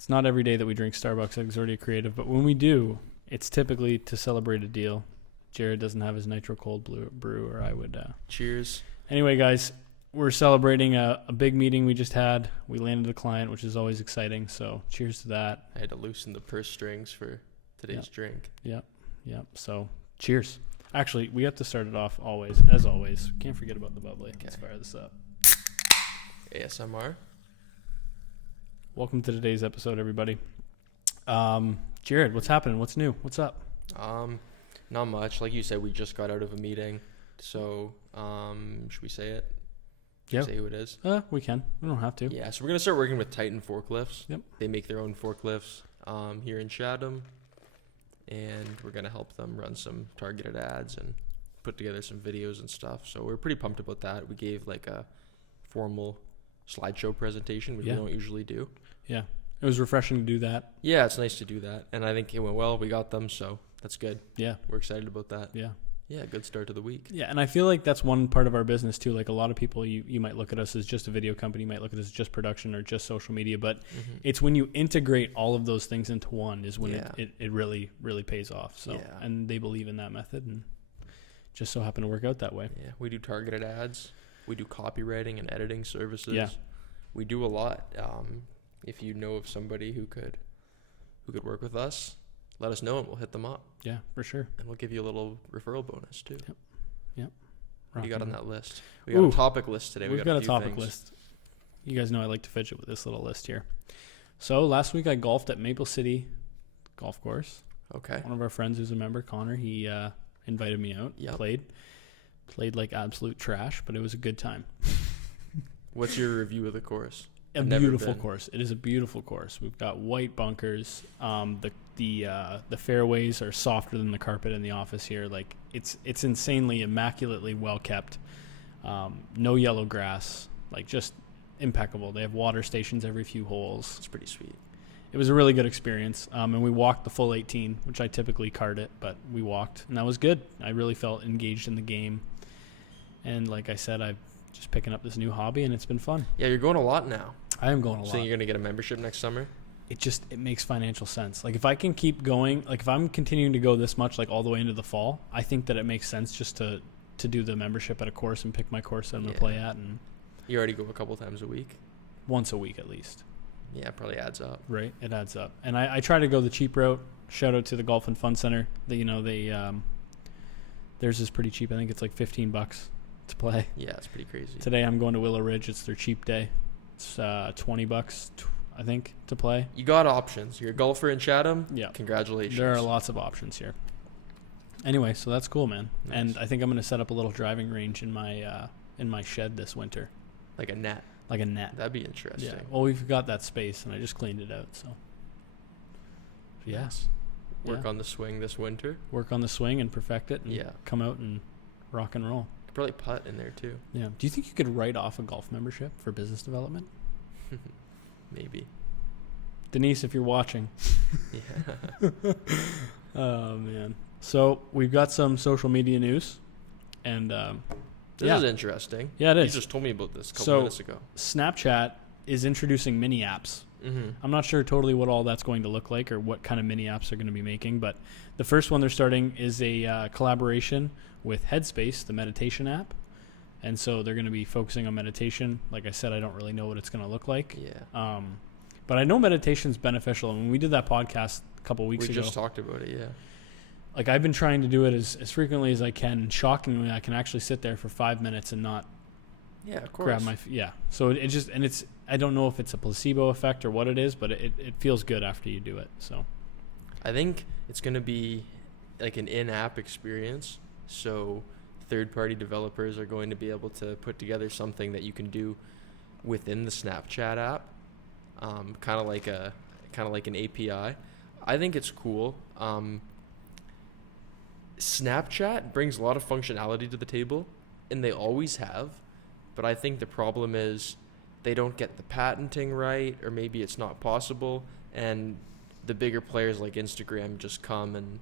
It's not every day that we drink Starbucks at Exordia Creative, but when we do, it's typically to celebrate a deal. Jared doesn't have his Nitro Cold brew, or I would. Cheers. Anyway, guys, we're celebrating a big meeting we just had. We landed a client, which is always exciting, so cheers to that. I had to loosen the purse strings for today's drink. Yep. So cheers. Actually, we have to start it off as always. Can't forget about the bubbly. Okay. Let's fire this up. ASMR. Welcome to today's episode, everybody. Jared, what's happening? What's new? What's up? Not much. Like you said, we just got out of a meeting. So, should we say it? Yeah. Say who it is? We can. We don't have to. Yeah, so we're going to start working with Titan forklifts. Yep. They make their own forklifts here in Chatham. And we're going to help them run some targeted ads and put together some videos and stuff. So we're pretty pumped about that. We gave like a formal slideshow presentation, which we don't usually do. Yeah. It was refreshing to do that. Yeah, it's nice to do that. And I think it went well. We got them, so that's good. Yeah. We're excited about that. Yeah. Yeah, good start to the week. Yeah, and I feel like that's one part of our business too. Like a lot of people, you might look at us as just a video company, you might look at us as just production or just social media, but it's when you integrate all of those things into one is when it really, really pays off. So, and they believe in that method and just so happen to work out that way. Yeah, we do targeted ads. We do copywriting and editing services. Yeah. We do a lot. If you know of somebody who could work with us, let us know and we'll hit them up. Yeah, for sure. And we'll give you a little referral bonus too. Yep. What do you got on that list? We got a topic list today. We've got a topic list. You guys know I like to fidget with this little list here. So last week I golfed at Maple City Golf Course. Okay. One of our friends who's a member, Connor, he invited me out. Yep. Played like absolute trash, but it was a good time. What's your review of the course? A beautiful course. It is a beautiful course. We've got white bunkers. The fairways are softer than the carpet in the office here. Like it's insanely immaculately well kept. No yellow grass. Like just impeccable. They have water stations every few holes. It's pretty sweet. It was a really good experience. And we walked the full 18, which I typically cart it, but we walked, and that was good. I really felt engaged in the game. And like I said, I'm just picking up this new hobby, and it's been fun. Yeah, you're going a lot now. I am going a lot. So you're going to get a membership next summer? It makes financial sense. Like if I can keep going, like if I'm continuing to go this much, like all the way into the fall, I think that it makes sense just to do the membership at a course and pick my course that I'm going to play at. And you already go a couple times a week? Once a week at least. Yeah, it probably adds up. Right, it adds up. And I try to go the cheap route. Shout out to the Golf and Fun Center. Theirs is pretty cheap. I think it's like $15 to play. Yeah, it's pretty crazy. Today I'm going to Willow Ridge. It's their cheap day. It's $20, I think, to play. You got options. You're a golfer in Chatham? Yeah. Congratulations. There are lots of options here. Anyway, so that's cool, man. Nice. And I think I'm going to set up a little driving range in my shed this winter. Like a net? Like a net. That'd be interesting. Yeah. Well, we've got that space, and I just cleaned it out, so. Yes. Work on the swing this winter. Work on the swing and perfect it, and come out and rock and roll. Could probably putt in there, too. Yeah. Do you think you could write off a golf membership for business development? Maybe. Denise, if you're watching. Yeah. Oh, man. So we've got some social media news, and this is interesting. Yeah, it is. You just told me about this a couple minutes ago. Snapchat is introducing mini apps. Mm-hmm. I'm not sure totally what all that's going to look like or what kind of mini apps they're going to be making, but the first one they're starting is a collaboration with Headspace, the meditation app. And so they're going to be focusing on meditation. Like I said, I don't really know what it's going to look like. Yeah. But I know meditation's beneficial. And when we did that podcast a couple weeks ago. We just talked about it, yeah. Like I've been trying to do it as frequently as I can. Shockingly, I can actually sit there for 5 minutes and not grab my... So it just... And it's... I don't know if it's a placebo effect or what it is, but it feels good after you do it. So I think it's going to be like an in-app experience. So third-party developers are going to be able to put together something that you can do within the Snapchat app, kind of like an API. I think it's cool. Snapchat brings a lot of functionality to the table, and they always have. But I think the problem is they don't get the patenting right, or maybe it's not possible, and the bigger players like Instagram just come and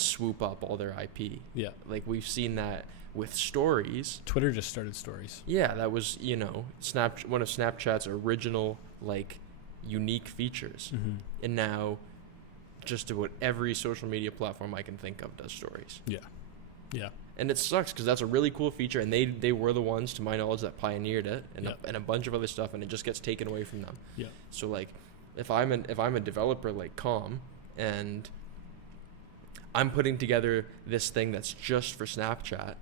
swoop up all their IP. Yeah. Like we've seen that with stories. Twitter just started stories. Yeah, that was, one of Snapchat's original like unique features. Mm-hmm. And now just about every social media platform I can think of does stories. Yeah. Yeah. And it sucks because that's a really cool feature, and they were the ones, to my knowledge, that pioneered it, and, and a bunch of other stuff, and it just gets taken away from them. Yeah. So like, if I'm a developer like Calm, and I'm putting together this thing that's just for Snapchat,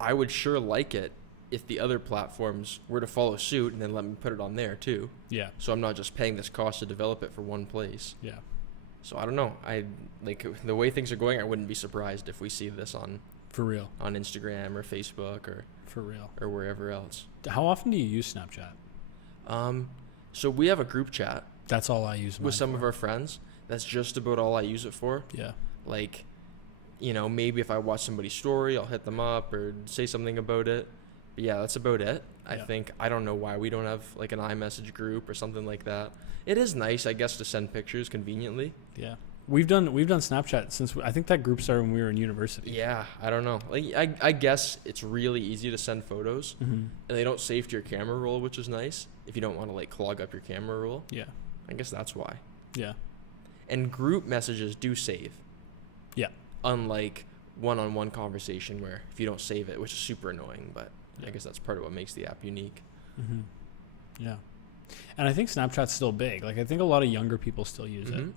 I would sure like it if the other platforms were to follow suit and then let me put it on there too. Yeah. So I'm not just paying this cost to develop it for one place. Yeah. So I don't know. I like the way things are going. I wouldn't be surprised if we see this on For real. on Instagram or Facebook or For real. or wherever else. How often do you use Snapchat? So we have a group chat That's all I use mine with some for. of our friends. That's just about all I use it for. Yeah. Like, maybe if I watch somebody's story, I'll hit them up or say something about it. But yeah, that's about it. Yeah. I don't know why we don't have like an iMessage group or something like that. It is nice, I guess, to send pictures conveniently. Yeah. We've done Snapchat since I think that group started when we were in university. Yeah, I don't know. Like, I guess it's really easy to send photos, Mm-hmm. and they don't save to your camera roll, which is nice if you don't want to like clog up your camera roll. Yeah. I guess that's why. Yeah. And group messages do save. Yeah. Unlike one-on-one conversation where if you don't save it, which is super annoying, but Yeah. I guess that's part of what makes the app unique. Mm-hmm. Yeah. And I think Snapchat's still big. Like, I think a lot of younger people still use it. Mhm.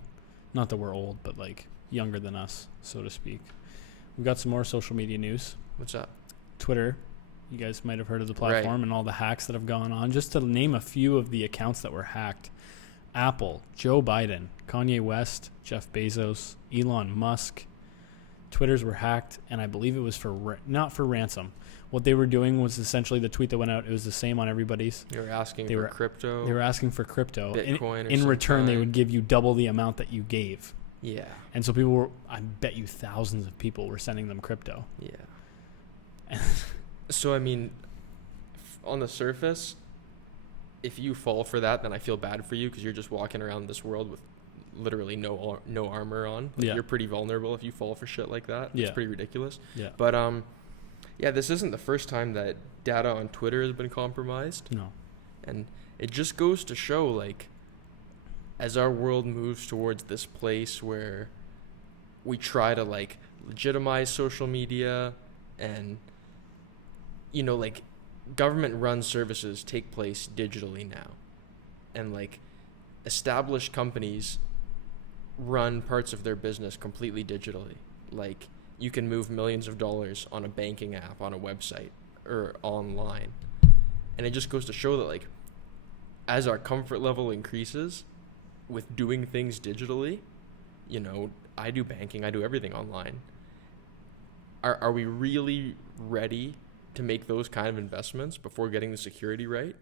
Not that we're old, but like younger than us, so to speak. We've got some more social media news. What's up? Twitter. You guys might have heard of the Right. platform and all the hacks that have gone on. Just to name a few of the accounts that were hacked. Apple, Joe Biden, Kanye West, Jeff Bezos, Elon Musk. Twitters were hacked, and I believe it was not for ransom. What they were doing was essentially the tweet that went out. It was the same on everybody's. They were asking They for were- crypto. They were asking for crypto. Bitcoin or in some return, they kind. would give you double the amount that you gave. Yeah. And so people were, I bet you thousands of people were sending them crypto. Yeah. So, I mean, on the surface, if you fall for that, then I feel bad for you because you're just walking around this world with literally no armor on. Like, Yeah. You're pretty vulnerable if you fall for shit like that. Yeah. It's pretty ridiculous. Yeah. But, yeah, this isn't the first time that data on Twitter has been compromised. No. And it just goes to show, like, as our world moves towards this place where we try to, like, legitimize social media and, like, government-run services take place digitally now. And, like, established companies run parts of their business completely digitally. Like, you can move millions of dollars on a banking app, on a website, or online. And it just goes to show that, like, as our comfort level increases with doing things digitally, I do banking, I do everything online. Are we really ready to make those kind of investments before getting the security right?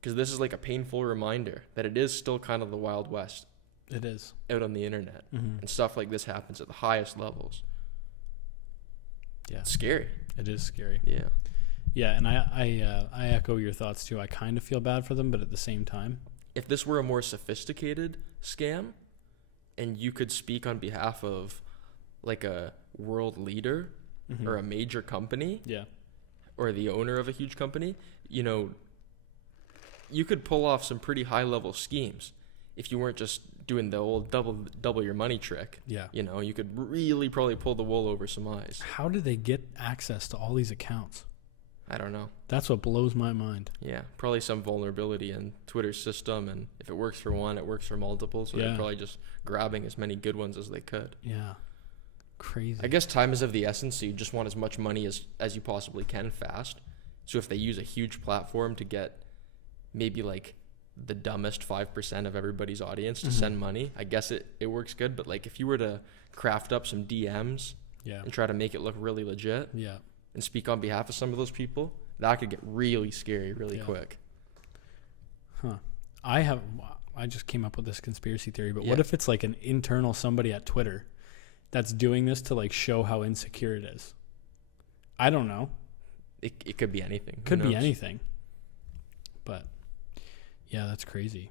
Because this is like a painful reminder that it is still kind of the Wild West It is. out on the internet. Mm-hmm. And stuff like this happens at the highest levels. Yeah. It's scary. It is scary. Yeah. Yeah, and I echo your thoughts too. I kind of feel bad for them, but at the same time, If this were a more sophisticated scam and you could speak on behalf of like a world leader mm-hmm. or a major company yeah, or the owner of a huge company, you could pull off some pretty high level schemes if you weren't just doing the old double your money trick. yeah. You could really probably pull the wool over some eyes. How did they get access to all these accounts? I don't know. That's what blows my mind. Yeah, probably some vulnerability in Twitter's system, and if it works for one, it works for multiple, so Yeah. they're probably just grabbing as many good ones as they could. Yeah, crazy. I guess time is of the essence, so you just want as much money as you possibly can fast. So if they use a huge platform to get maybe like the dumbest 5% of everybody's audience to Mhm. send money, I guess it works good. But like if you were to craft up some DMs Yeah, and try to make it look really legit yeah. and speak on behalf of some of those people, that could get really scary really Yeah. quick. Huh. I just came up with this conspiracy theory, but what Yeah. if it's like an internal somebody at Twitter that's doing this to like show how insecure it is? I don't know. It could be anything. Who Could be knows? anything. But yeah, that's crazy.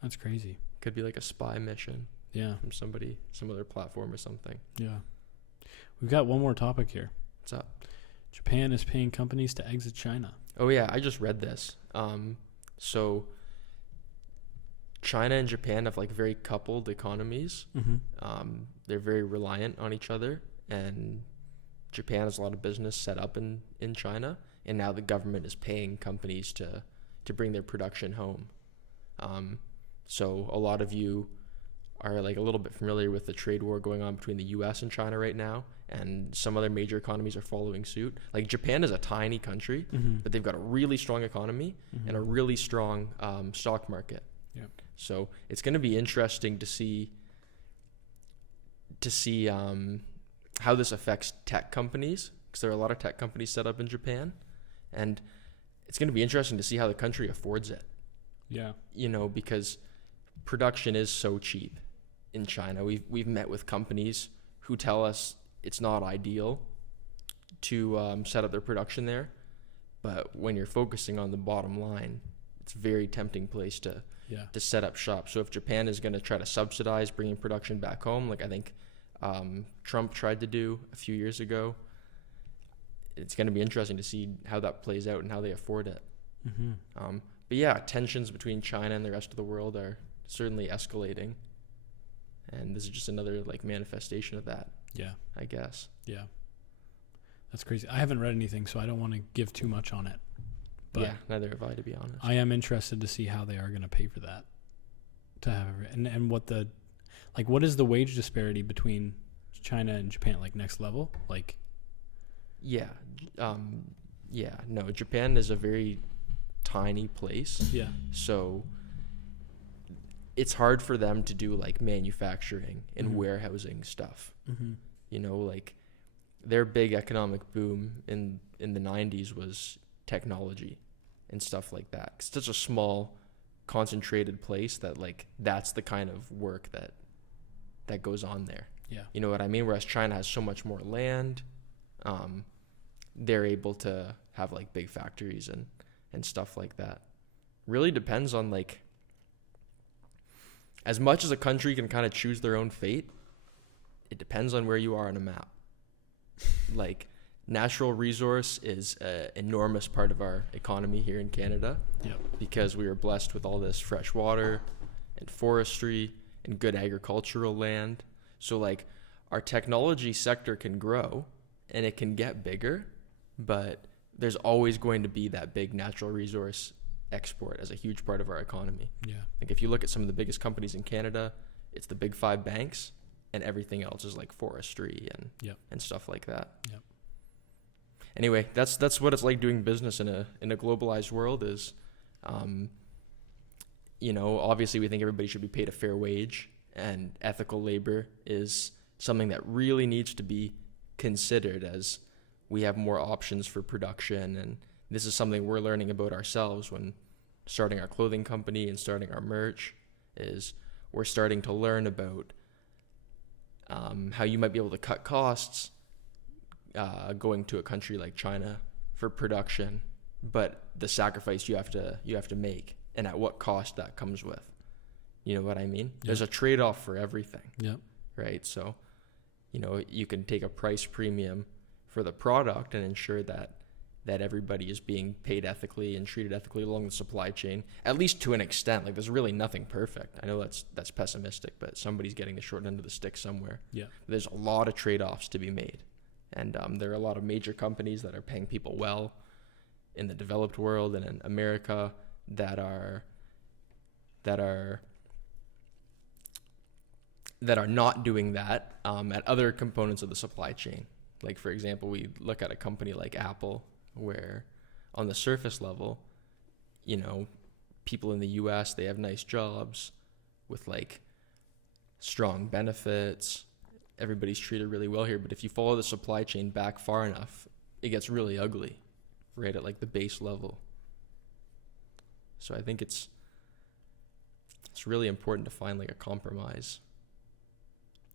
That's crazy. Could be like a spy mission Yeah, from somebody, some other platform or something. yeah. We've got one more topic here. What's up? Japan is paying companies to exit China. Oh yeah, I just read this. So China and Japan have like very coupled economies. They're very reliant on each other, and Japan has a lot of business set up in China, and now the government is paying companies to bring their production home. So a lot of you are like a little bit familiar with the trade war going on between the US and China right now, and some other major economies are following suit. Like Japan is a tiny country, but they've got a really strong economy and a really strong stock market. Yeah. So it's going to be interesting to see how this affects tech companies, because there are a lot of tech companies set up in Japan, and it's going to be interesting to see how the country affords it. Yeah. You know, because production is so cheap in China. We've met with companies who tell us it's not ideal to set up their production there, but when you're focusing on the bottom line, it's a very tempting place to set up shop. So if Japan is going to try to subsidize bringing production back home, like I think Trump tried to do a few years ago, it's going to be interesting to see how that plays out and how they afford it. But yeah, tensions between China and the rest of the world are certainly escalating, and this is just another like manifestation of that. Yeah, I guess. Yeah, that's crazy. I haven't read anything, so I don't want to give too much on it. But yeah, neither have I, to be honest. I am interested to see how they are going to pay for that. To have and what the what is the wage disparity between China and Japan, like next level? Like, no, Japan is a very tiny place. Yeah. So it's hard for them to do like manufacturing and warehousing stuff. You know, like their big economic boom in the 90s was technology and stuff like that. It's such a small, concentrated place that like that's the kind of work that goes on there. Yeah. You know what I mean? Whereas China has so much more land, they're able to have like big factories and stuff like that. Really depends on like, as much as a country can kind of choose their own fate, it depends on where you are on a map. Like natural resource is an enormous part of our economy here in Canada. Yep. Because we are blessed with all this fresh water and forestry and good agricultural land. So like our technology sector can grow and it can get bigger, but there's always going to be that big natural resource export as a huge part of our economy. Yeah. Like if you look at some of the biggest companies in Canada, it's the big 5 banks, and everything else is like forestry and stuff like that. Yep. Anyway, that's what it's like doing business in a globalized world. Is you know, obviously we think everybody should be paid a fair wage, and ethical labor is something that really needs to be considered as we have more options for production. And this is something we're learning about ourselves when starting our clothing company and starting our merch, is we're starting to learn about how you might be able to cut costs going to a country like China for production, but the sacrifice you have to make and at what cost that comes with. You know what I mean? Yeah. There's a trade-off for everything. Yeah. Right? So, you know, you can take a price premium for the product and ensure that everybody is being paid ethically and treated ethically along the supply chain, at least to an extent. Like there's really nothing perfect. I know that's pessimistic, but somebody's getting the short end of the stick somewhere. Yeah. There's a lot of trade-offs to be made. And there are a lot of major companies that are paying people well in the developed world and in America that are not doing that at other components of the supply chain. Like, for example, we look at a company like Apple, where on the surface level, you know, people in the US, they have nice jobs with like strong benefits. Everybody's treated really well here. But if you follow the supply chain back far enough, it gets really ugly right at like the base level. So I think it's really important to find like a compromise.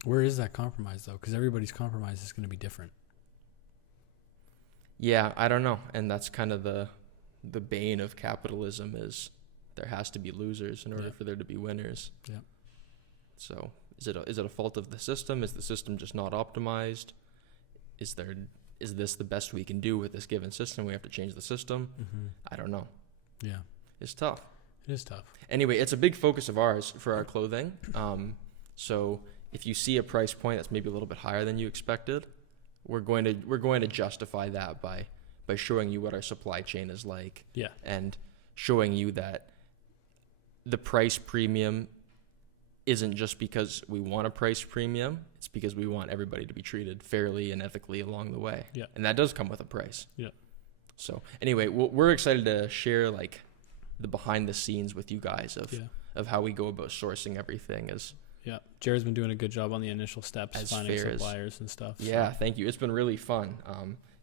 Where is that compromise though? Because everybody's compromise is going to be different. Yeah, I don't know. And that's kind of the bane of capitalism, is there has to be losers in order for there to be winners. Yeah. So is it a fault of the system? Is the system just not optimized? Is this the best we can do with this given system? We have to change the system. I don't know. Yeah. It's tough. It is tough. Anyway, it's a big focus of ours for our clothing. So if you see a price point that's maybe a little bit higher than you expected, we're going to justify that by showing you what our supply chain is like. Yeah. And showing you that the price premium isn't just because we want a price premium, it's because we want everybody to be treated fairly and ethically along the way. Yeah. And that does come with a price. Yeah. So anyway, we're excited to share like the behind the scenes with you guys of how we go about sourcing everything Yeah. Jared's been doing a good job on the initial steps, as finding fair as- suppliers and stuff. Yeah, thank you. It's been really fun.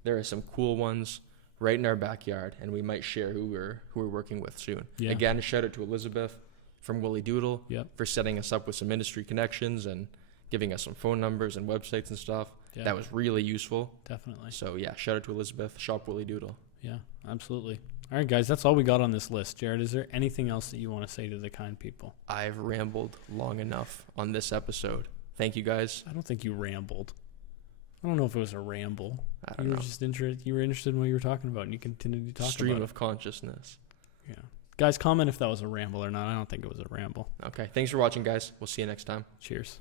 There are some cool ones right in our backyard, and we might share who we're working with soon. Yeah. Again, shout out to Elizabeth from Woolly Doodle Yep. for setting us up with some industry connections and giving us some phone numbers and websites and stuff. Yeah. That was really useful. Definitely. So yeah, shout out to Elizabeth, Shop Woolly Doodle. Yeah, absolutely. All right, guys, that's all we got on this list. Jared, is there anything else that you want to say to the kind people? I've rambled long enough on this episode. Thank you guys. I don't think you rambled. I don't know if it was a ramble. I don't You know. were just interested. You were interested in what you were talking about, and you continued to talk Stream about of consciousness. it. Yeah. Guys, comment if that was a ramble or not. I don't think it was a ramble. Okay. Thanks for watching, guys. We'll see you next time. Cheers.